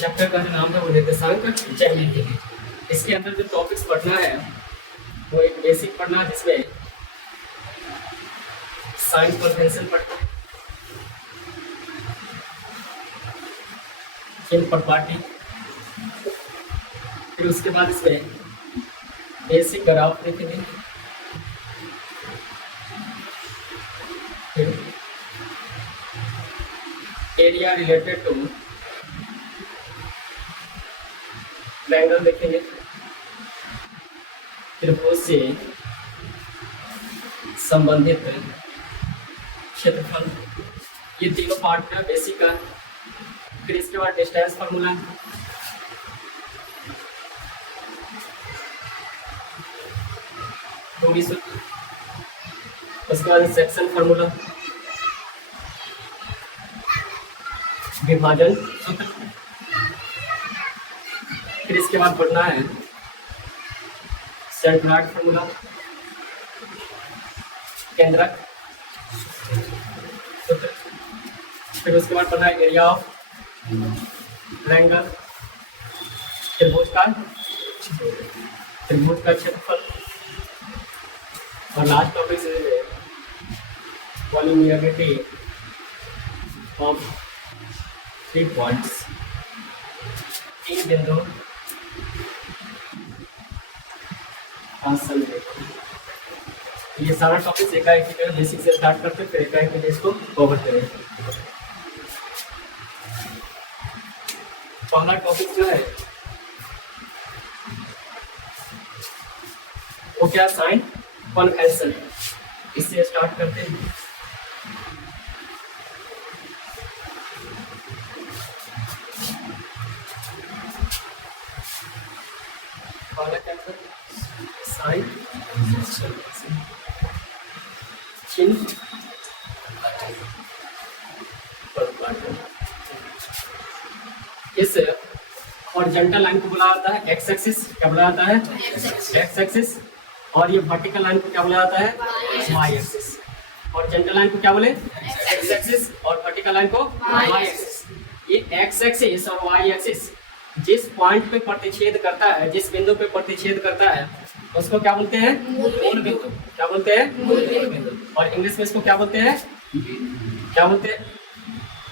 Chapter का जो नाम है वो निर्देशांक ज्यामिति है। इसके अंदर जो टॉपिक्स पढ़ना है वो एक बेसिक पढ़ना है जिसमें साइन कन्वेंशन पढ़ना है, इन प्रॉपर्टी, फिर उसके बाद इसमें बेसिक ग्राफ देखेंगे, फिर एरिया रिलेटेड टू ट्रायंगल देखेंगे, त्रिभुज से संबंधित क्षेत्रफल, ये तीनों पार्ट है बेसिक का। फिर इसके बाद डिस्टेंस फार्मूला, दूरी सूत्र, उसके बाद सेक्शन फार्मूला, विभाजन सूत्र, फिर इसके बाद पढ़ना है सेंट्रॉइड फार्मूला, केंद्रक सूत्र, फिर उसके बाद पढ़ना है एरिया ऑफ ट्रायंगल, त्रिभुज का क्षेत्रफल, और लास्ट टॉपिक है पॉलीनियरिटी ऑफ 3 पॉइंट्स, 3 बिंदु हासिल रेखा। ये सारा टॉपिक एकाएक बेसिक से स्टार्ट करते फिर एकाएक में इसको कवर करें। पहला टॉपिक जो है वो क्या, साइन कन्वेंशन, इससे स्टार्ट करते हैं। पहला चैप्टर साइन चिन्ह, इस हॉरिजॉन्टल लाइन को बोला जाता है एक्स एक्सिस, क्या बोला जाता है एक्स एक्सिस, और ये वर्टिकल लाइन को क्या बोला जाता है वाई एक्सिस। हॉरिजॉन्टल लाइन को क्या बोले एक्स एक्सिस और वर्टिकल लाइन को वाई एक्सिस। ये एक्स एक्सिस और वाई एक्सिस जिस पॉइंट पे प्रतिच्छेद करता है, जिस बिंदु पे प्रतिच्छेद करता है उसको क्या बोलते हैं मूल बिंदु, क्या बोलते हैं मूल बिंदु। और इंग्लिश में इसको क्या बोलते हैं, क्या बोलते हैं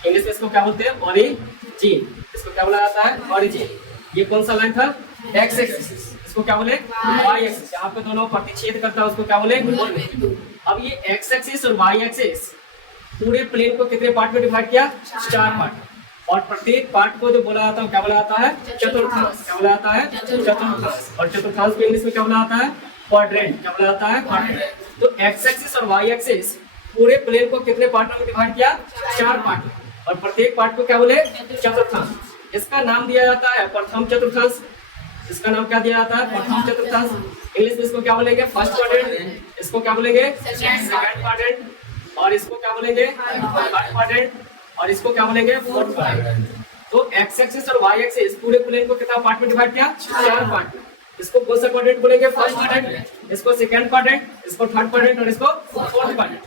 इंग्लिश में इसको क्या बोलते हैं ओरिजिन, इसको क्या बोला जाता है ओरिजिन। ये कौन सा लाइन था एक्स एक्सिस, इसको क्या बोले वाई एक्सिस, यहाँ पे दोनों प्रतिच्छेद करता है उसको क्या बोले मूल बिंदु। अब ये एक्स एक्सिस और वाई एक्सिस पूरे प्लेन को कितने पार्ट में डिवाइड किया, 4 पार्ट, और प्रत्येक पार्ट को जो बोला जाता है क्या बोला जाता है चतुर्थांश, क्या बोला जाता है चतुर्थांश। और चतुर्थांश को इंग्लिश में क्या बोला जाता है क्वाड्रेंट, क्या बोला जाता है क्वाड्रेंट। तो एक्स एक्सिस और वाई एक्सिस पूरे प्लेन को कितने पार्ट में डिवाइड किया, 4 पार्ट, और प्रत्येक पार्ट को क्या बोले चतुर्थांश। इसका नाम दिया जाता है प्रथम चतुर्थांश, इसका नाम क्या दिया जाता है प्रथम चतुर्थांश। इंग्लिश में इसको क्या बोलेंगे फर्स्ट क्वाड्रेंट, इसको क्या बोलेंगे सेकंड क्वाड्रेंट, और इसको क्या बोलेंगे थर्ड क्वाड्रेंट, और इसको क्या बोलेंगे फोर्थ क्वाड्रेंट। तो एक्स एक्सिस और वाई एक्सिस पूरे प्लेन को कितना पार्ट में डिवाइड किया, 4 पार्ट। इसको कौन सा क्वाड्रेंट बोलेंगे फर्स्ट क्वाड्रेंट, इसको सेकंड क्वाड्रेंट, इसको थर्ड क्वाड्रेंट, और इसको फोर्थ क्वाड्रेंट।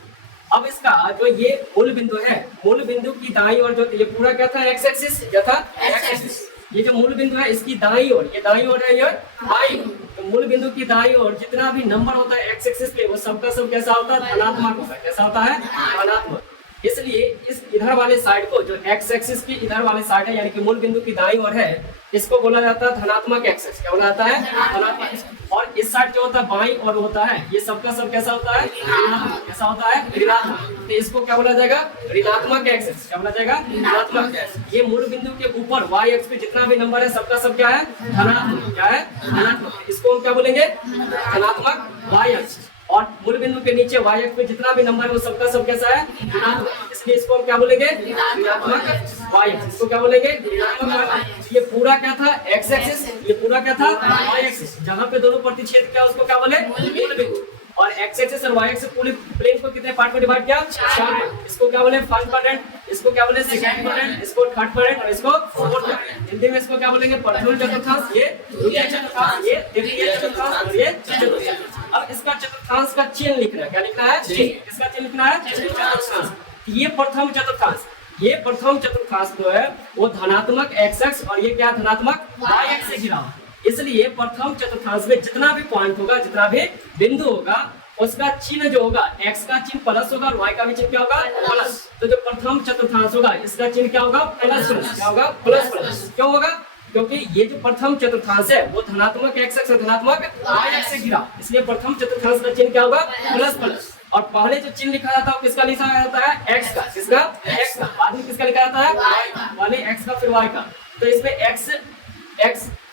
अब इसका जो ये मूल बिंदु है, मूल बिंदु की दाईं ओर जो ये पूरा क्या था एक्स एक्सिस, क्या था एक्स एक्सिस। ये जो मूल बिंदु है इसकी दाईं ओर, ये दाईं ओर है, ये बाईं ओर। तो मूल बिंदु की दाईं ओर जितना भी नंबर होता है एक्स एक्सिस पे वो सबका सब कैसा होता है धनात्मक होता है, कैसा होता है धनात्मक। इसलिए इस इधर वाले साइड को जो एक्स एक्सिस की इधर वाले साइड है यानी कि मूल बिंदु की दाईं ओर है, इसको बोला जाता है धनात्मक एक्सिस, क्या बोला जाता है धनात्मक। और इस साइड जो होता है बाईं ओर होता है ये सबका सब कैसा होता है ऋणात्मक, कैसा होता है ऋणात्मक। तो इसको क्या बोला जाएगा ऋणात्मक एक्सिस, क्या बोला जाएगा ऋणात्मक। ये मूल बिंदु के ऊपर वाई एक्स पे जितना भी नंबर है सबका सब क्या है धनात्मक, क्या है धनात्मक। इसको हम क्या बोलेंगे धनात्मक वाई एक्स। और मूल बिंदु के नीचे वाई एक्स पे जितना भी नंबर है वो सबका सब कैसा है ऋणात्मक, इसलिए इसको हम क्या बोलेंगे ऋणात्मक वाई एक्स। इसको क्या बोलेंगे ऋणात्मक। ये पूरा क्या था एक्स एक्सिस, ये पूरा क्या था वाई एक्सिस। जहाँ पे दोनों प्रतिच्छेद किया उसको क्या बोले मूल बिंदु। और एक्स एक्सिस और वाई एक्सिस पूरे प्लेन को कितने पार्ट में डिवाइड किया, 4 पार्ट। इसको क्या बोले फर्स्ट क्वाड्रेंट, इसको क्या बोले सेकंड क्वाड्रेंट, इसको थर्ड क्वाड्रेंट, और इसको फोर्थ क्वाड्रेंट। हिंदी में इसको क्या बोलेंगे प्रथम चतुर्थांश, ये द्वितीय चतुर्थांश, ये तृतीय चतुर्थांश, और ये चतुर्थ। अब इसका चतुर्थांश का चिन्ह लिखना है, क्या लिखना है चिन्ह, इसका चिन्ह लिखना है चतुर्थांश। ये प्रथम चतुर्थांश, ये प्रथम चतुर्थांश जो है वो धनात्मक x और ये क्या धनात्मक y से घिरा हुआ है। इसलिए प्रथम चतुर्थांश में जितना भी पॉइंट होगा, जितना भी बिंदु होगा, उसका चिन्ह जो होगा x का चिन्ह प्लस होगा और y का भी चिन्ह क्या होगा प्लस। तो जो प्रथम चतुर्थांश होगा इसका चिन्ह क्या होगा प्लस प्लस। क्या होगा प्लस प्लस। क्यों होगा? क्योंकि ये जो प्रथम चतुर्थांश है वो धनात्मक x और धनात्मक y से घिरा, इसलिए प्रथम चतुर्थांश का चिन्ह क्या होगा प्लस प्लस। और पहले जो चिन्ह लिखा जाता है वो किसका लिखा जाता है x का, किसका x का। बाद में किसका लिखा जाता है y का, पहले x का फिर y का। तो इसमें x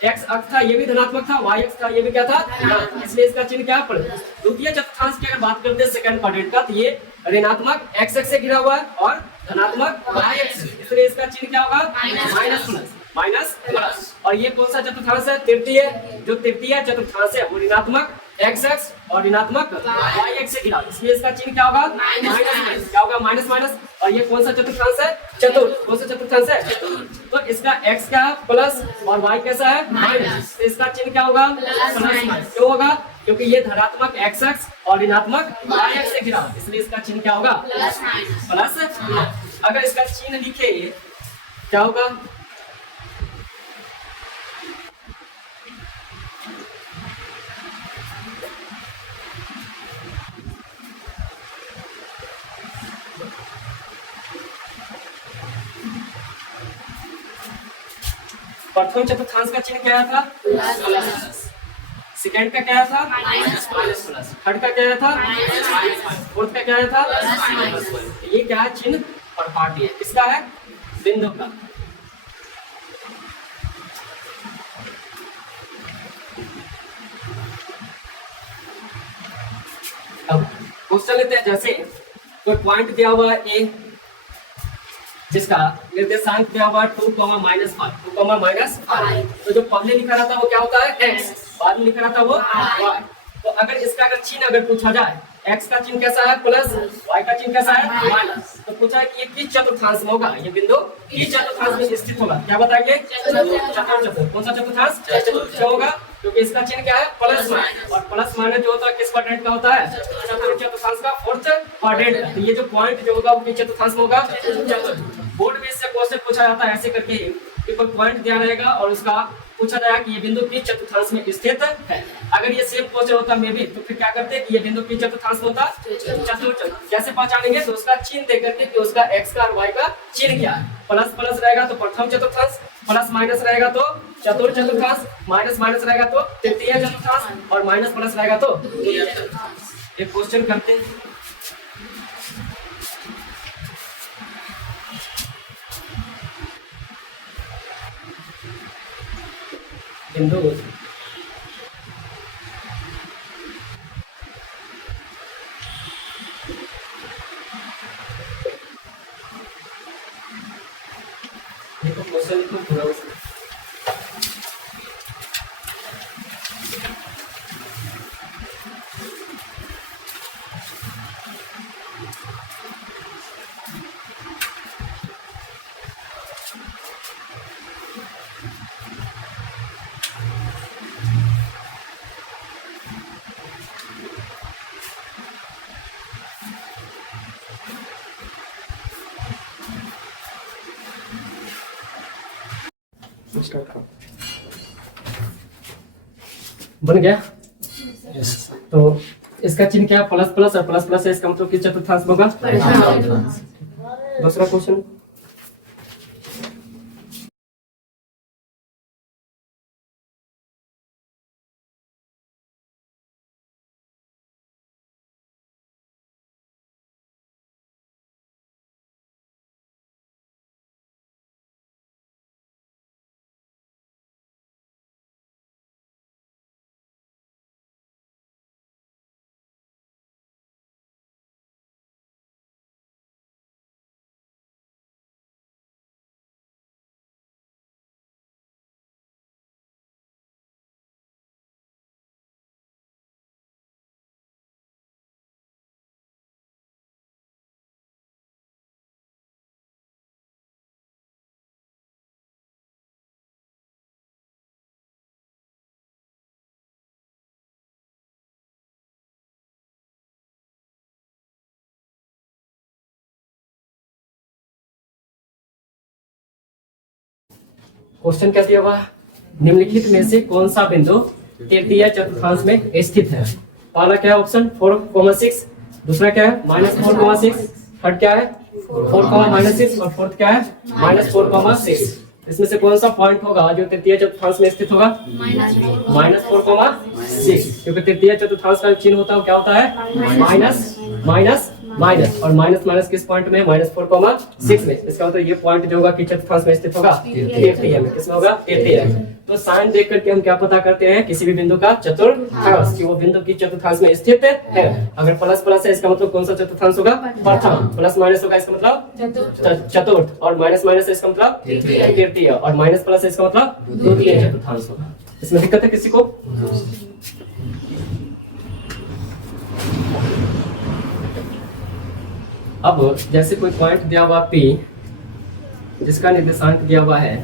अक्ष था, ये भी धनात्मक था, y अक्ष था, ये भी क्या था, इसलिए इसका चिन्ह क्या है प्लस। द्वितीय चतुर्थांश की अगर बात करते हैं सेकंड क्वाड्रेंट का, तो ये ऋणात्मक x अक्ष से घिरा हुआ है और धनात्मक y अक्ष, इसलिए इसका चिन्ह क्या होगा माइनस प्लस, माइनस प्लस। और ये कौन सा चतुर्थांश है? तृतीय। जो तृतीय चतुर्थांश है वो ऋणात्मक x अक्ष और ऋणात्मक y अक्ष से घिरा, इसलिए इसका चिन्ह क्या होगा माइनस। क्या होगा माइनस माइनस। और ये कौन सा चतुर्थांश है? चतुर्थ। कौन सा चतुर्थांश है? चतुर्थ। तो इसका x क्या है प्लस और y कैसा है माइनस, तो इसका चिन्ह क्या होगा प्लस माइनस। क्यों होगा? क्योंकि ये धनात्मक x अक्ष और ऋणात्मक y अक्ष से घिरा, इसलिए इसका चिन्ह क्या होगा प्लस माइनस। अगर इसका चिन्ह लिखे क्या होगा? प्रथम चतुर्थांश का चिन्ह क्या था प्लस, सेकंड का क्या था माइनस प्लस, थर्ड का क्या था माइनस, फोर्थ का क्या था प्लस। ये क्या है? चिन्ह और पार्टी है, किसका है? बिंदु का। अब क्वेश्चन लेते हैं, जैसे कोई पॉइंट दिया हुआ है ए, जिसका निर्देशांक दिया हुआ 2, -5, 2, -5। तो जो पहले लिखा रहता है वो क्या होता है x, बाद में लिखा रहता है वो y। तो अगर इसका अगर चिन्ह अगर पूछा जाए, x का चिन्ह कैसा है प्लस, y का चिन्ह कैसा है माइनस, तो पूछा है कि ये किस चतुर्थांश में होगा, ये बिंदु किस चतुर्थांश में स्थित होगा? क्या बताएंगे? चतुर्थ। कौन सा चतुर्थांश? चतुर्थ। क्यों होगा? क्योंकि इसका चिन्ह क्या है प्लस माइनस, और प्लस माइनस जो होता है किस क्वाड्रेंट का होता है? चतुर्थ चतुर्थांश का फोर्थ क्वाड्रेंट का। तो ये जो पॉइंट जो होगा वो किस चतुर्थांश में होगा? चतुर्थ। बोर्ड में इससे क्वेश्चन पूछा जाता है ऐसे करके कि कोई पॉइंट दिया रहेगा और उसका पूछा जाएगा कि ये बिंदु किस चतुर्थांश में स्थित है। अगर ये सेम क्वेश्चन होता मे भी, तो फिर क्या करते कि ये बिंदु किस चतुर्थांश में होता? चतुर्थ। कैसे पहचानेंगे? तो उसका चिन्ह देख करके कि उसका x का और y का चिन्ह क्या है। प्लस प्लस रहेगा तो प्रथम चतुर्थांश, प्लस माइनस रहेगा तो चतुर्थ चतुर्थांश, माइनस माइनस रहेगा तो तृतीय चतुर्थांश, और माइनस प्लस रहेगा तो द्वितीय चतुर्थांश। एक क्वेश्चन करते हैं। बिंदु देखो क्वेश्चन को पूरा बन गया। yes. तो इसका चिन्ह क्या है? प्लस प्लस, और प्लस प्लस है, इसका मतलब किस चतुर्थांश में होगा? दूसरा क्वेश्चन। क्वेश्चन क्या दिया हुआ, निम्नलिखित में से कौन सा बिंदु तृतीय चतुर्थांश में स्थित है। पहला क्या है ऑप्शन 4,6, दूसरा क्या है -4,6, थर्ड क्या है 4,-6 और फोर्थ क्या है -4,6। इसमें से कौन सा पॉइंट होगा जो तृतीय चतुर्थांश में स्थित होगा, -4,6, क्योंकि तृतीय चतुर्थांश का चिन्ह होता है क्या होता है माइनस माइनस माइनस, और माइनस माइनस किस पॉइंट में -4,6 में। इसका मतलब ये पॉइंट जो होगा कि चतुर्थांश में स्थित होगा तृतीय में, किसमें होगा तृतीय। तो साइन देख करके हम क्या पता करते हैं किसी भी बिंदु का चतुर्थांश, कि वो बिंदु की चतुर्थांश में स्थित है। अगर प्लस प्लस है इसका मतलब कौन सा चतुर्थांश होगा, प्रथम, प्लस माइनस होगा इसका मतलब चतुर्थ, और माइनस माइनस है इसका मतलब तृतीय, और माइनस प्लस है इसका मतलब द्वितीय चतुर्थांश होगा। इसमें दिक्कत है किसी को? अब जैसे कोई पॉइंट दिया हुआ P जिसका निर्देशांक दिया हुआ है,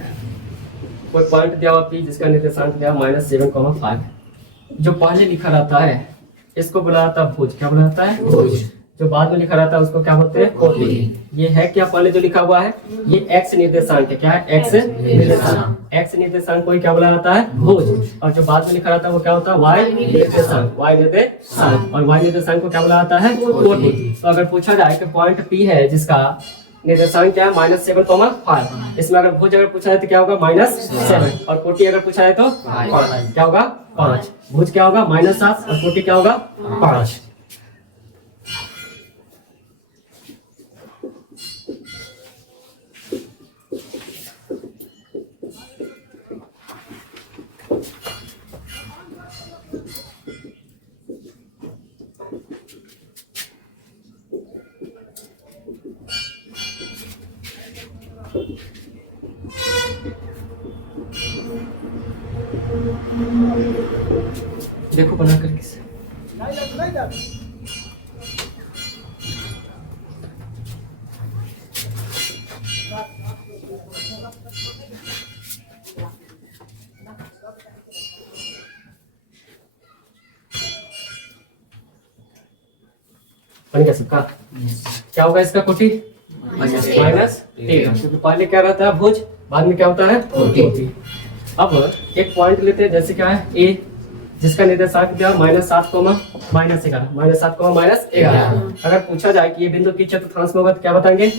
कोई पॉइंट दिया हुआ P जिसका निर्देशांक दिया -7,5, जो पहले लिखा रहता है इसको बोला जाता है भुज। क्या बोला जाता है भुज। जो बाद में लिखा रहता है उसको क्या बोलते हैं कोटि। ये है क्या पहले जो लिखा हुआ है ये x निर्देशांक है। क्या है x निर्देशांक। x निर्देशांक को क्या बोला जाता है भुज, और जो बाद में लिखा रहता है वो क्या होता है y निर्देशांक। y निर्देशांक, और y निर्देशांक को क्या बोला जाता है कोटि। तो अगर पूछा जाए कि पॉइंट P है जिसका निर्देशांक क्या है -7,5, इसमें अगर भुज अगर पूछा जाए तो क्या होगा -7, और कोटि अगर पूछा जाए तो क्या होगा 5। भुज क्या होगा -7 और कोटि क्या होगा 5। देखो बना कर किसे बन गया सबका। क्या होगा इसका कोटि -13, क्योंकि पहले क्या रहता है भुज, बाद में क्या होता है कोटि। अब एक पॉइंट लेते हैं, जैसे क्या है ए जिसका निर्देशांक दिया -7,-11, -7,-11। अगर पूछा जाए कि ये बिंदु की चतुर्थांश में होगा तो क्या बताएंगे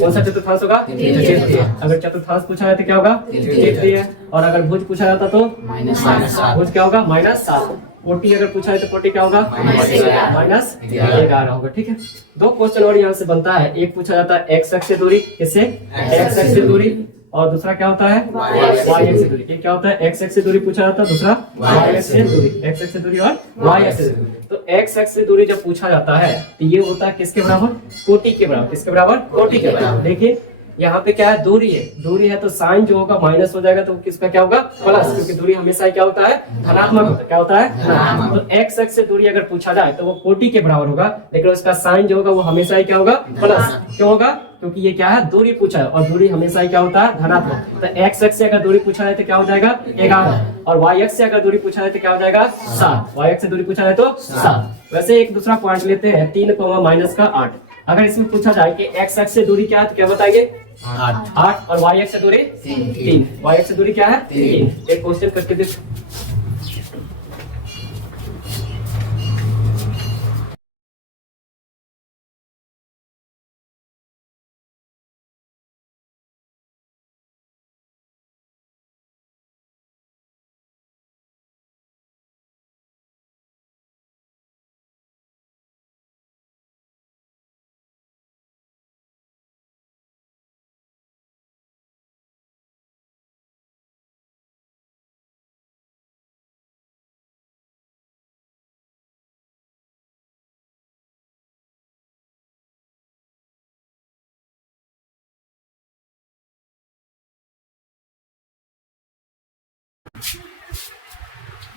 कौन सा चतुर्थांश होगा तृतीय। अगर चतुर्थांश पूछा जाए तो क्या होगा तृतीय, और अगर भुज पूछा जाता तो भुज क्या होगा -7। कोटि अगर पूछा है तो कोटि क्या होगा -11 होगा। ठीक है, दो क्वेश्चन और यहाँ से बनता है। एक पूछा जाता है x अक्ष से दूरी, किससे x अक्ष से दूरी, और दूसरा क्या होता है y अक्ष से दूरी। एक क्या होता है x अक्ष से दूरी पूछा जाता है, दूसरा y अक्ष से दूरी। x अक्ष से दूरी और y अक्ष से दूरी। तो x अक्ष से दूरी जब पूछा जाता है तो ये होता है किसके बराबर, कोटि के बराबर। किसके बराबर, कोटि के बराबर। देखिए यहाँ पे क्या है दूरी है, दूरी है तो साइन जो होगा माइनस हो जाएगा, तो किसका क्या होगा प्लस, क्योंकि दूरी हमेशा क्या होता है धनात्मक होता है। क्या होता है धनात्मक। तो x अक्ष से दूरी अगर पूछा जाए तो वो कोटि के बराबर होगा, लेकिन उसका साइन जो होगा वो हमेशा ही क्या होगा प्लस। क्यों होगा, क्योंकि ये क्या है दूरी पूछा है, और दूरी हमेशा ही क्या होता है धनात्मक। तो x अक्ष से अगर दूरी पूछा जाए तो क्या हो जाएगा 11, और y अक्ष से अगर दूरी पूछा जाए तो क्या हो जाएगा 7। y अक्ष से दूरी पूछा जाए तो 7। वैसे एक दूसरा पॉइंट लेते हैं 3, -8। अगर इसमें पूछा जाए कि x अक्ष से दूरी क्या है तो क्या बताएंगे 8, और y अक्ष से दूरी 3। y अक्ष से दूरी क्या है 3। एक क्वेश्चन करके देखो।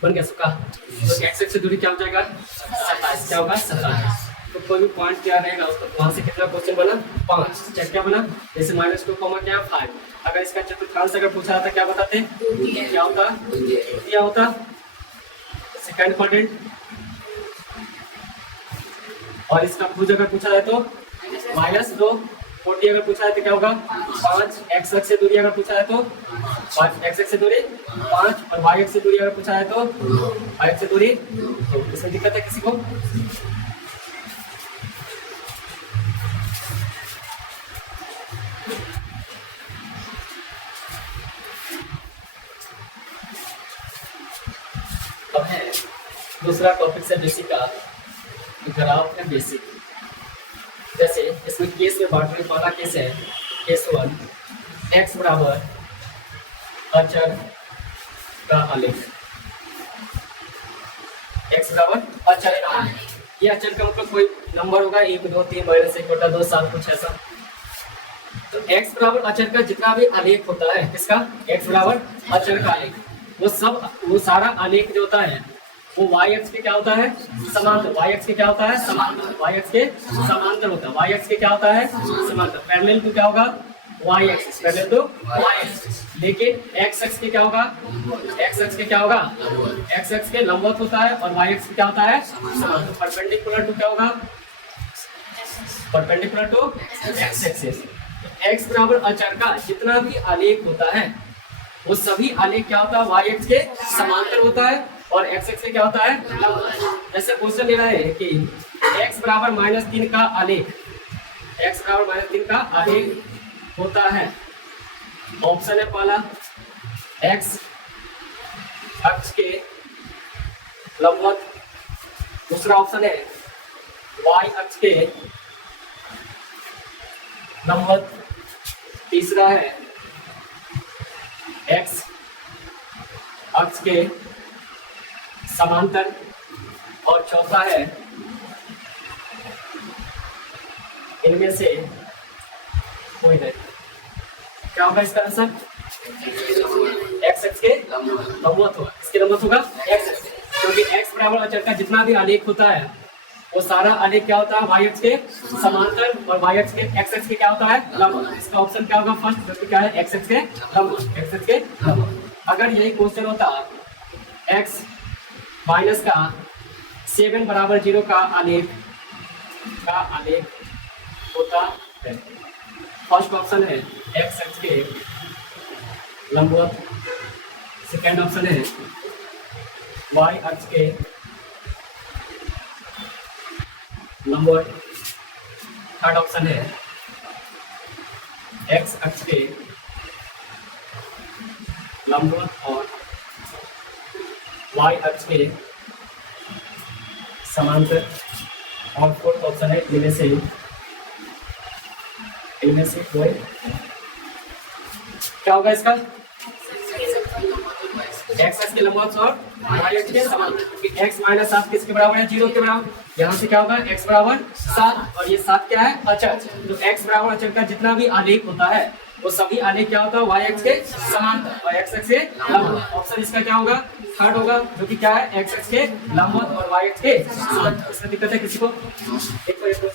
बन गया सबका। तो x अक्ष से दूरी क्या हो जाएगा 27। क्या होगा 27। तो कोई भी पॉइंट क्या रहेगा उसको वहां से कितना क्वेश्चन बना 5। चेक क्या बना, जैसे -2, क्या 5। अगर इसका चतुर्थांश अगर पूछा जाता क्या बताते क्या होता क्या होता सेकंड क्वाड्रेंट, और इसका भुज अगर पूछा जाए तो -2। कोटि अगर पूछा जाए तो क्या होगा 5। x अक्ष से दूरी अगर पूछा जाए तो 5 x x से दूरी 5 और y x से दूरी अगर पूछा है तो y x से दूरी, तो इसमें दिक्कत है किसी को? अब है दूसरा टॉपिक से बेसिक का ग्राफ है बेसिक। जैसे इसमें केस में बांटने वाला केस है केस 1, x बराबर अचर का आलेख, x बराबर अचर का आलेख। ये अचर का मतलब कोई नंबर होगा 1 2 3 -1 बटा 2 7 कुछ ऐसा। तो x बराबर अचर का जितना भी आलेख होता है, किसका? x बराबर अचर का आलेख, वो सारा आलेख जो होता है वो y अक्ष के क्या होता है? समांतर। y अक्ष के क्या होता है? समांतर। y अक्ष के समांतर होता है। y अक्ष के क्या होता है? समांतर। पैरेलल टू क्या होगा? y axis. Parallel to y axis. लेकिन x अक्ष के क्या होगा? x अक्ष के क्या होगा? x अक्ष के लंबवत होता है और y अक्ष के क्या होता है? समांतर। परपेंडिकुलर टू क्या होगा? Perpendicular to x axis. x बराबर अचर का जितना भी आलेख होता है वो सभी आलेख क्या होता है? y अक्ष के समांतर होता है और x अक्ष से क्या होता है? लंबवत। जैसे क्वेश्चन ले रहा है कि x बराबर -3 का आलेख, x बराबर -3 का आलेख होता है। ऑप्शन है पहला x अक्ष के लंबवत, दूसरा ऑप्शन है y अक्ष के लंबवत, तीसरा है x अक्ष के समांतर और चौथा है इनमें से कोई नहीं। क्या होगा इसका आंसर? x अक्ष के लंबवत होगा। इसके लंबवत होगा x अक्ष, क्योंकि x बराबर अचर का जितना भी आलेख होता है वो सारा आलेख क्या होता है? y अक्ष के समांतर और y अक्ष के x अक्ष के क्या होता है? लंबवत। इसका ऑप्शन क्या होगा? फर्स्ट जो क्या है? x अक्ष के लंबवत, x अक्ष के लंबवत। अगर यही क्वेश्चन होता x माइनस का 7 बराबर 0 का आलेख होता है, फर्स्ट ऑप्शन है x अक्ष के लंबवत, सेकेंड ऑप्शन है y अक्ष के लंबवत, थर्ड ऑप्शन है x अक्ष के लंबवत और y अक्ष के समांतर, और फोर्थ ऑप्शन है इनमें से कोई। क्या होगा इसका? x अक्ष के लंबवत और y अक्ष के समांतर, क्योंकि x माइनस 7 किसके बराबर है? 0 के बराबर। यहाँ से क्या होगा? x बराबर 7 और ये 7 क्या है? अचर। तो x बराबर अचर का जितना भी आलेख होता है वो सभी आलेख क्या होता है? y अक्ष के समांतर और x अक्ष के लंबवत। ऑप्शन इसका क्या होगा? थर्ड होगा, जो कि क्या है? x अक्ष के लंबवत और y अक्ष के समांतर। इसमें दिक्कत है किसी को? एक क्वेश्चन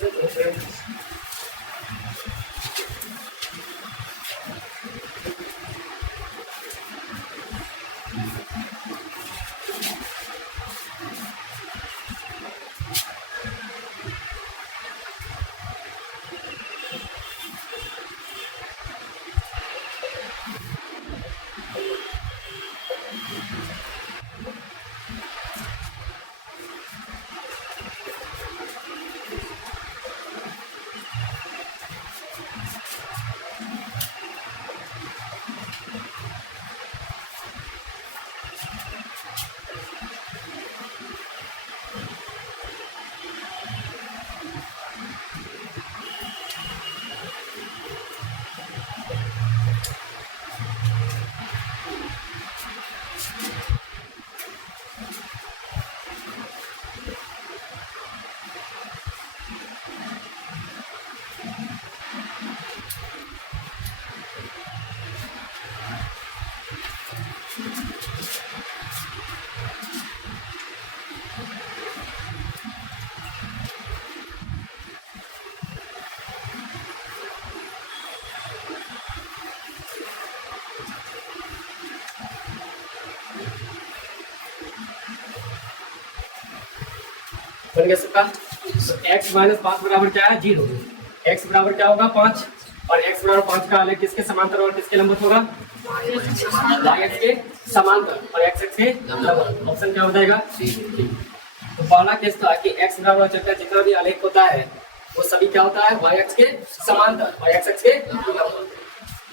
बन गया सबका। तो x माइनस 5 बराबर क्या है? 0। x बराबर क्या होगा? 5 और x बराबर 5 का आलेख किसके समांतर और किसके लंबवत होगा? y x के समांतर और x x के लंबवत। ऑप्शन क्या हो जाएगा? तो पहला केस था कि x बराबर अचर का जितना भी आलेख होता है वो सभी क्या होता है? y x के समांतर और x x के लंबवत।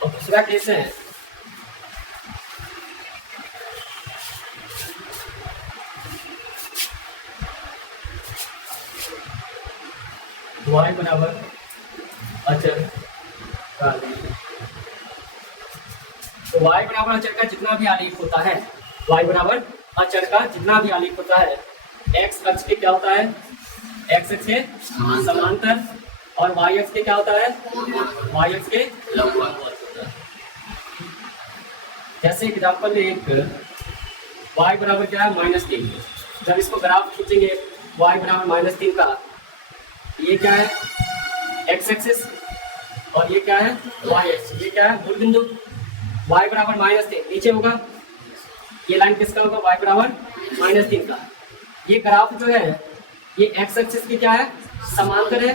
और दूसरा केस है y बराबर अचर का आलेख। तो y बराबर अचर का जितना भी आलेख होता है, y बराबर अचर का जितना भी आलेख होता है x अक्ष के क्या होता है? x अक्ष के समांतर और y अक्ष के क्या होता है? y अक्ष के लंबवत होता है। जैसे एग्जांपल एक y बराबर क्या है? -3। जब इसको ग्राफ खींचेंगे y बराबर -3 का, ये क्या है? x एक्सिस और ये क्या है? y axis. ये क्या है? मूल बिंदु y बराबर -3 नीचे होगा। ये लाइन किसका होगा? y बराबर -3 का। ये ग्राफ जो है ये x एक्सिस की क्या है? समांतर है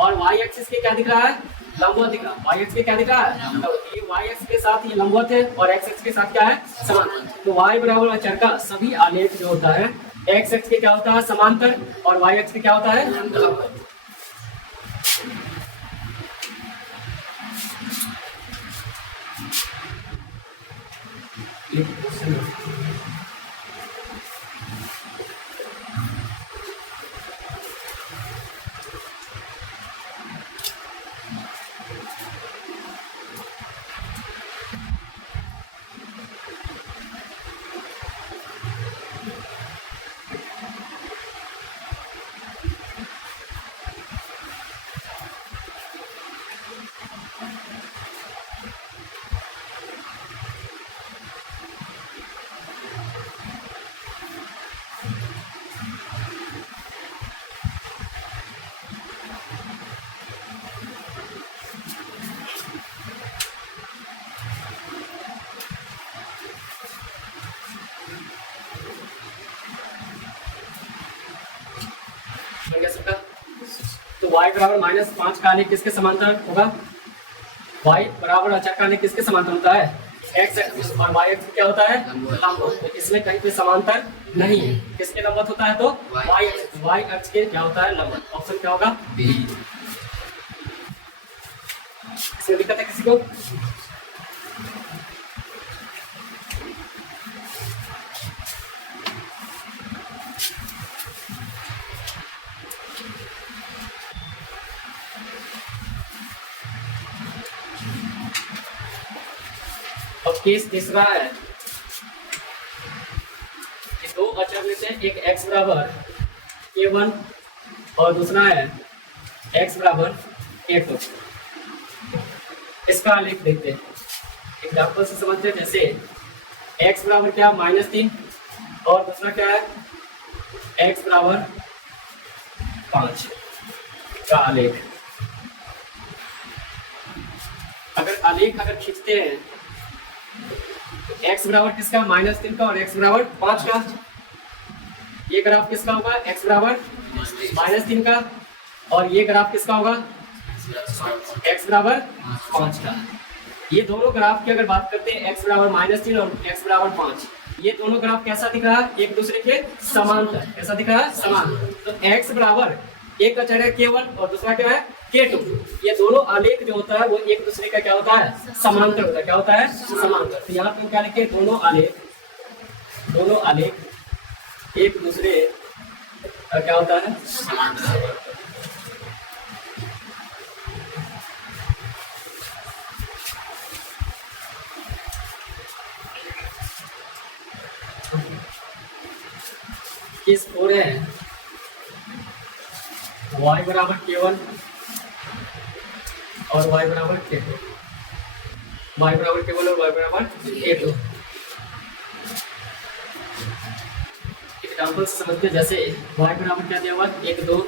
और y एक्सिस के क्या दिख रहा है? लंबवत दिख रहा है। y एक्सिस के क्या दिख रहा है? लंबवत। ये y एक्सिस के साथ ये लंबवत है और x एक्सिस के साथ क्या है? समांतर। तो y बराबर अचर का सभी आलेख जो होता है x एक्सिस के क्या होता है? समांतर और y एक्सिस के क्या होता है? लंबवत। तो y बराबर -5 का आलेख किसके समांतर होगा? y बराबर अचर का आलेख किसके समांतर होता है? x एक्सिस और y एक्सिस क्या होता है? लंबवत। तो इसमें कहीं पे समांतर नहीं है। किसके लंबवत होता है? तो y एक्सिस। y अक्ष के क्या होता है? लंबवत। ऑप्शन क्या होगा? बी। इसमें दिक्कत है किसी को? अब केस तीसरा है कि दो अचर में से एक x बराबर a1 और दूसरा है x बराबर a2। इसका आलेख देखते हैं, एग्जाम्पल से समझते हैं। जैसे x बराबर क्या? -3 और दूसरा क्या है? x बराबर 5 का आलेख। अगर खींचते हैं x बराबर किसका? -3 का और x बराबर 5 का। ये ग्राफ किसका होगा? x बराबर -3 का और ये ग्राफ किसका होगा? x बराबर 5 का। ये दोनों ग्राफ की अगर बात करते हैं x बराबर -3 और x बराबर 5, ये दोनों ग्राफ कैसा दिख रहा है? एक दूसरे के समांतर। कैसा दिख रहा है? समांतर। तो x बराबर एक अचर है k1 और दूसरा क्या है? k2। ये दोनों आलेख जो होता है वो एक दूसरे का क्या होता है? समांतर होता है। क्या होता है? समांतर। तो यहाँ पे क्या लिखे? दोनों आलेख एक दूसरे का क्या होता है? समांतर। केस 4 है y बराबर k1 और y बराबर k2। y बराबर k1 और y बराबर k2। एग्जाम्पल से समझते हैं। जैसे y बराबर क्या दिया हुआ है? 1 2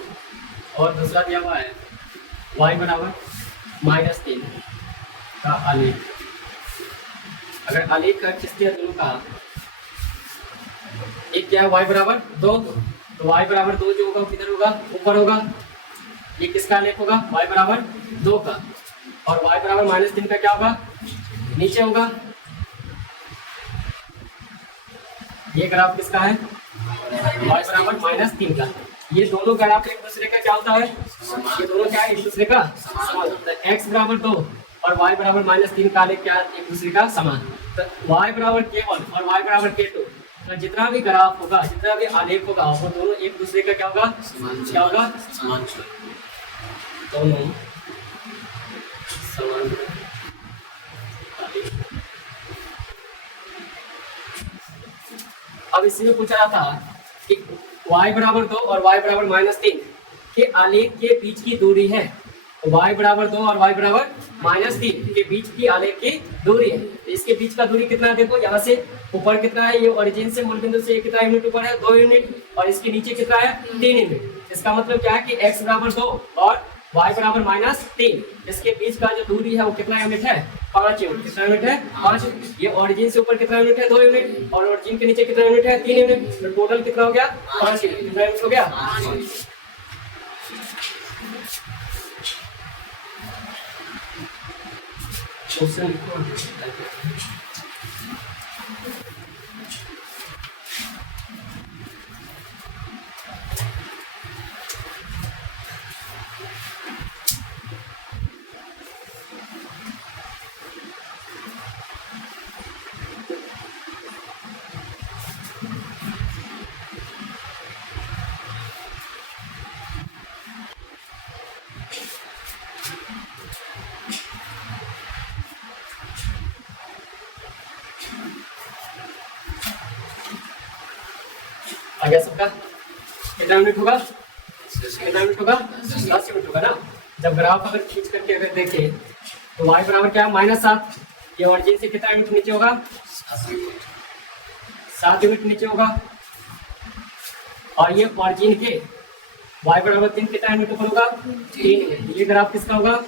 और दूसरा दिया हुआ है y बराबर -3 का आलेख। अगर आलेख खींचते हैं दोनों का, एक क्या है? y बराबर 2, तो y बराबर 2 जो होगा किधर होगा? ऊपर होगा। ये किसका आलेख होगा? y बराबर 2 का। और y बराबर -3 का क्या होगा, नीचे होगा। ये ग्राफ किसका है, y बराबर -3 का। ये दोनों ग्राफ एक दूसरे का क्या होता है, ये दोनों क्या है, एक दूसरे का समान होता है। x बराबर 2 और y बराबर -3 का आलेख क्या एक दूसरे का समान। तो y बराबर k1 और y बराबर k2, तो जितना भी ग्राफ होगा, जितना भी आलेख होगा, वो दोनों एक दूसरे का क्या होगा, क्या होगा, समान। दोनों समान। अब इसी में पूछा जाता कि y बराबर 2 और y बराबर -3 के आलेख के बीच की दूरी है। y बराबर 2 और y बराबर -3 के बीच की आलेख की दूरी है। तो इसके बीच का दूरी कितना है, देखो यहाँ से ऊपर कितना है, ये ओरिजिन से मूल बिंदु से कितना यूनिट ऊपर है, 2 यूनिट, और इसके नीचे कितना है, 3 यूनिट। इसका मतलब क्या है कि x बराबर 2 और y बराबर -3, इसके बीच का जो दूरी है वो कितना यूनिट है, 5 यूनिट। कितना यूनिट है, 5। ये ओरिजिन से ऊपर कितना यूनिट है, 2 यूनिट, और ओरिजिन के नीचे कितना यूनिट है, 3 यूनिट। तो टोटल कितना हो गया, 5 यूनिट। कितना यूनिट हो गया, 5 यूनिट। क्वेश्चन लिखो। आ गया सबका। कितना मिनट होगा, कितना मिनट होगा, 10 मिनट होगा ना। जब ग्राफ अगर खींच करके अगर देखें तो y बराबर क्या है, -7। ये ओरिजिन से कितना यूनिट नीचे होगा, 7 यूनिट नीचे होगा। और ये ओरिजिन के y बराबर 3 कितना यूनिट ऊपर होगा, 3 यूनिट। ये ग्राफ किसका होगा,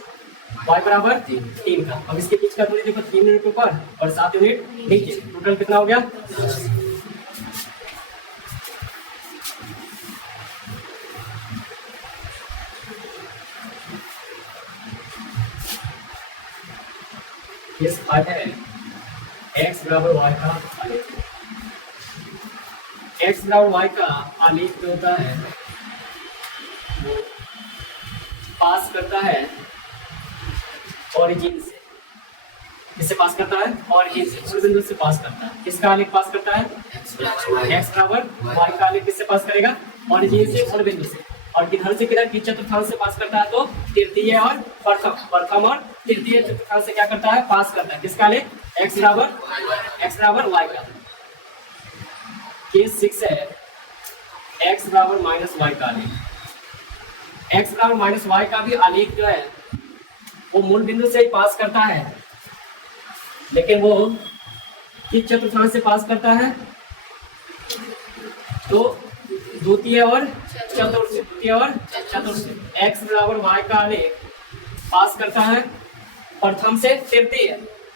y बराबर 3 का। अब इसके बीच का दूरी देखो, 3 यूनिट ऊपर और 7 यूनिट नीचे। टोटल कितना हो गया, 10। इस पार्ट है x बराबर y का आलेख। x बराबर y का आलेख जो होता है वो पास करता है ओरिजिन से। किससे पास करता है, ओरिजिन से, मूल बिंदु से पास करता है। किसका आलेख पास करता है, x बराबर y का आलेख किससे पास करेगा, ओरिजिन से, मूल बिंदु से। और किधर से किधर, की चतुर्थांश से पास करता है, तो तृतीय और प्रथम और तृतीय चतुर्थांश से क्या करता है, पास करता है। किसका आलेख, x बराबर y का। केस 6 है x बराबर -y का आलेख। x बराबर -y का भी आलेख जो है वो मूल बिंदु से ही पास करता है, लेकिन वो किस चतुर्थांश से पास करता है, तो द्वितीय और चतुर्थ से। द्वितीय और चतुर्थ से x बराबर y का आलेख पास करता है प्रथम से तृतीय,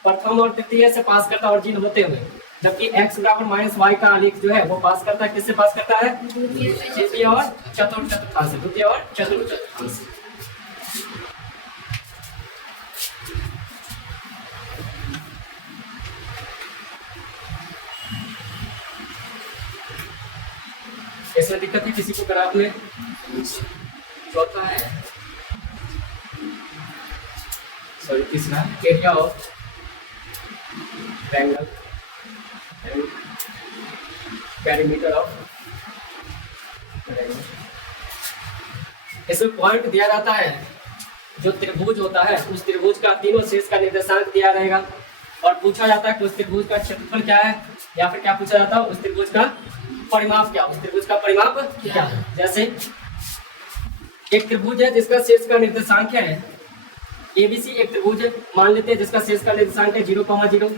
प्रथम और तृतीय से पास करता है ओरिजिन होते हुए। जबकि x बराबर -y का आलेख जो है वो पास करता है, किससे पास करता है, तृतीय और चतुर्थ चतुर्थांश से। द्वितीय और चतुर्थ चतुर्थांश से। इसमें दिक्कत है किसी को ग्राफ में। चौथा है सॉरी तीसरा, area of triangle and perimeter of triangle. इसमें पॉइंट दिया जाता है, जो त्रिभुज होता है उस त्रिभुज का तीनों शीर्ष का निर्देशांक दिया रहेगा, और पूछा जाता है कि उस त्रिभुज का क्षेत्रफल क्या है, या फिर क्या पूछा जाता है, उस त्रिभुज का परिमाप क्या, उस त्रिभुज का परिमाप क्या है। जैसे एक त्रिभुज है जिसका शीर्ष का निर्देशांक है ABC, एक त्रिभुज है मान लेते हैं जिसका शीर्ष का निर्देशांक है 0,0,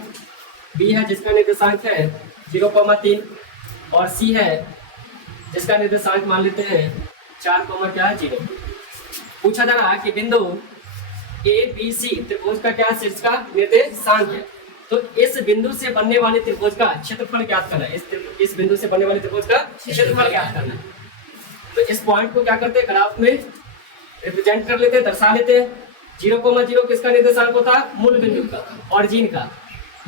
B है जिसका निर्देशांक है 0,3, और C है जिसका निर्देशांक मान लेते हैं 4,0। पूछा जा रहा है कि बिंदु ABC त्रिभुज का क्या शीर्ष का निर्देशांक है, तो इस बिंदु से बनने वाले त्रिभुज का क्षेत्रफल ज्ञात करना है। इस बिंदु से बनने वाले त्रिभुज का क्षेत्रफल ज्ञात करना है। तो इस पॉइंट को क्या करते हैं, ग्राफ में रिप्रेजेंट कर लेते हैं, दर्शा लेते हैं। 0,0 किसका निर्देशांक होता है? मूल बिंदु का, ऑरिजिन का।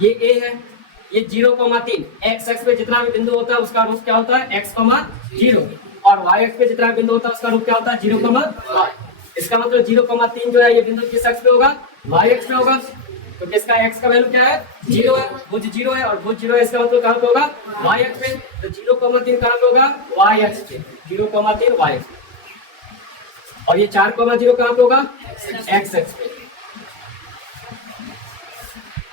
ये ए है, ये 0,3 एक्स एक्स पे जितना भी बिंदु होता है उसका रूप क्या होता है? x,0 और y एक्स पे जितना भी बिंदु होता है उसका रूप क्या होता है? 0,y। इसका मतलब 0,3 जो है ये बिंदु किस एक्स पे होगा? y एक्स पे होगा। तो किसका x का वैल्यू क्या है? 0 है, भुज 0 है और भुज 0 है, इसका मतलब कहां पे होगा? y एक्स पे। तो 0,3 कहां पे होगा? y एक्स पे, 0,3 y एक्स पे। और ये 4,0 कहां पे होगा? x एक्स पे।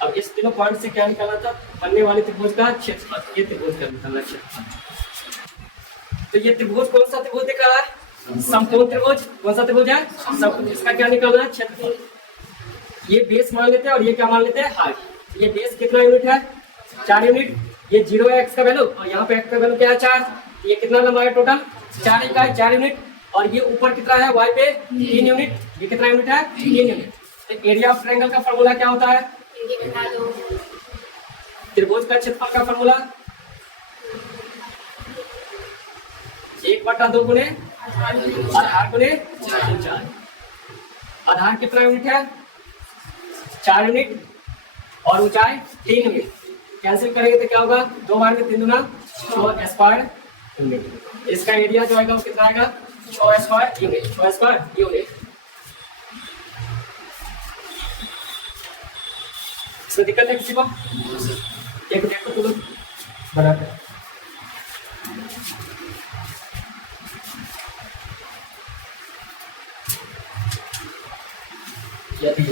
अब इस तीनों पॉइंट से क्या निकालना था? बनने वाले त्रिभुज का क्षेत्रफल, ये त्रिभुज का निकालना क्षेत्रफल। तो ये त्रिभुज कौन सा त्रिभुज दिख रहा है? समकोण त्रिभुज। कौन सा त्रिभुज है? समकोण। इसका क्या निकालना है? क्षेत्रफल। ये बेस मान लेते हैं और ये क्या मान लेते हैं? हाइट। ये बेस कितना यूनिट है? 4 यूनिट। ये 0 है x का वैल्यू और यहाँ पे x का वैल्यू क्या है? 4। ये कितना लंबा है टोटल? 4 इकाई, 4 यूनिट। और ये ऊपर कितना है? y पे 3 यूनिट। ये कितना यूनिट है? 3 यूनिट। तो एरिया ऑफ ट्रायंगल का फॉर्मूला क्या होता है? त्रिभुज का क्षेत्रफल का फॉर्मूला 1/2 गुणे आधार गुणे ऊंचाई। आधार कितना यूनिट है? 4 यूनिट और ऊंचाई 3 यूनिट। कैंसिल करेंगे तो क्या होगा? 2 बार में 3 दूना 6 स्क्वायर यूनिट। इसका एरिया जो आएगा वो कितना आएगा? 6 स्क्वायर यूनिट। 6 square unit. इसमें दिक्कत है किसी को? एक देखो तुम बराबर। यदि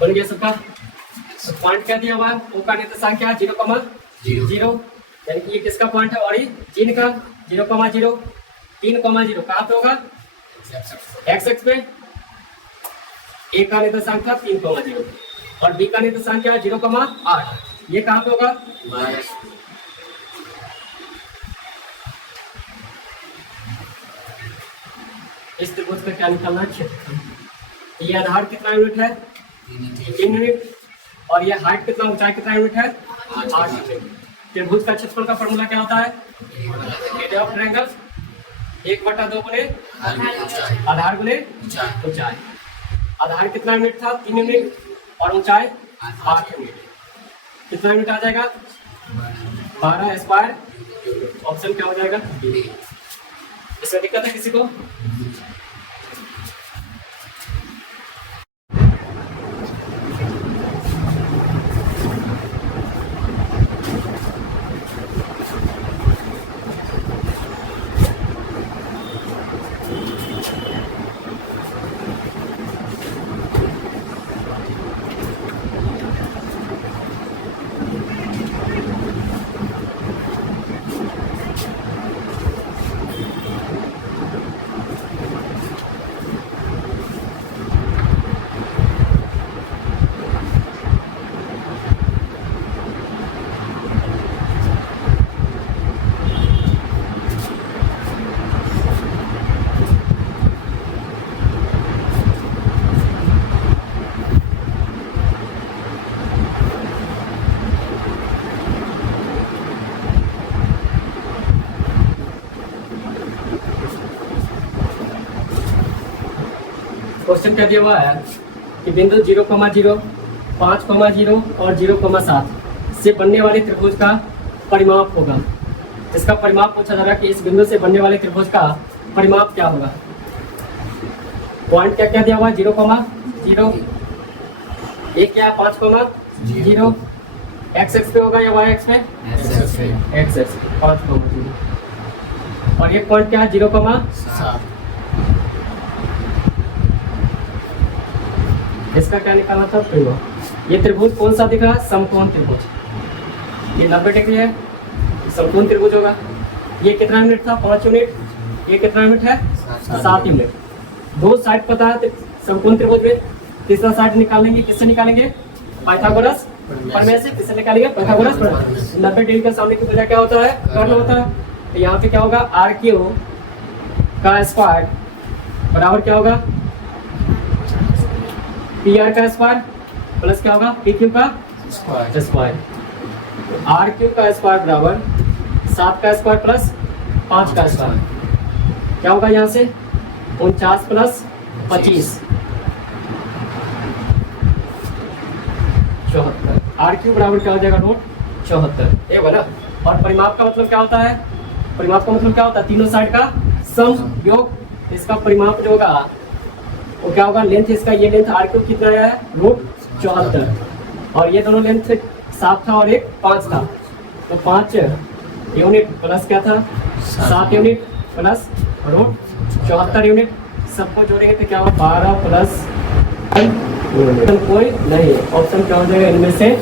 बन गया सबका। तो पॉइंट क्या दिया हुआ है? ओ का निर्देशांक क्या है? 0,0। यानी कि ये किसका पॉइंट है? ऑरिजिन का। 0,0 3,0 कहाँ पे होगा? एक्स एक्स पे। ए का निर्देशांक था 3,0 और बी का निर्देशांक क्या है? 0,8। ये कहाँ पे होगा? इस त्रिभुज का क्या निकालना है? क्षेत्रफल। ये आधार कितना यूनिट है? 3 यूनिट। और ये हाइट कितना, ऊंचाई कितना यूनिट है? 8 यूनिट। त्रिभुज का क्षेत्रफल का फॉर्मूला क्या होता है? एरिया ऑफ ट्रायंगल 1/2 गुणे आधार गुणे ऊंचाई। आधार कितना यूनिट था? 3 यूनिट और ऊंचाई 8 यूनिट। कितना यूनिट आ जाएगा? 12 स्क्वायर। ऑप्शन क्या हो जाएगा? इसमें दिक्कत है किसी को? क्वेश्चन क्या दिया हुआ है कि बिंदु 0,0, 5,0 और 0,7 से बनने वाले त्रिभुज का परिमाप होगा। इसका परिमाप पूछा जा रहा है कि इस बिंदु से बनने वाले त्रिभुज का परिमाप क्या होगा। पॉइंट क्या क्या दिया हुआ है, 0,0, एक क्या है 5,0, एक्स एक्स पे होगा या वाई एक्स पे, एक्स एक्स 5,0 और एक पॉइंट क्या है 0,7। इसका क्या निकालना था, परिमाप। ये त्रिभुज कौन सा दिख रहा है, समकोण त्रिभुज। ये 90 डिग्री है, समकोण त्रिभुज होगा। ये कितना यूनिट था, 5 यूनिट। ये कितना यूनिट है, 7 यूनिट। दो साइड पता है समकोण त्रिभुज में, तीसरा साइड निकालेंगे, किससे निकालेंगे, पाइथागोरस प्रमेय से। किससे निकालेंगे, पाइथागोरस प्रमेय। 90 डिग्री के सामने की वजह क्या होता है, कर्ण होता है। तो यहाँ पे क्या होगा, आर क्यू का स्क्वायर बराबर क्या होगा, पी आर का स्क्वायर प्लस क्या होगा, पी क्यू का स्क्वायर। आर क्यू का स्क्वायर बराबर 7 का स्क्वायर प्लस 5 का स्क्वायर क्या होगा, यहाँ से 49 प्लस 25 74। आर क्यू बराबर क्या हो जाएगा, नोट 74। ये होगा ना। और परिमाप का मतलब क्या होता है, परिमाप का मतलब क्या होता है, तीनों साइड का सम योग। इसका परिमाप जो होगा वो क्या होगा, लेंथ इसका, ये लेंथ आर क्यू कितना है, रूट 74 और ये दोनों लेंथ 7 था और एक 5 था। तो 5 यूनिट प्लस क्या था, 7 यूनिट प्लस रूट 74 यूनिट। सबको जोड़ेंगे तो क्या होगा, 12 प्लस कोई नहीं। ऑप्शन क्या हो जाएगा इनमें से,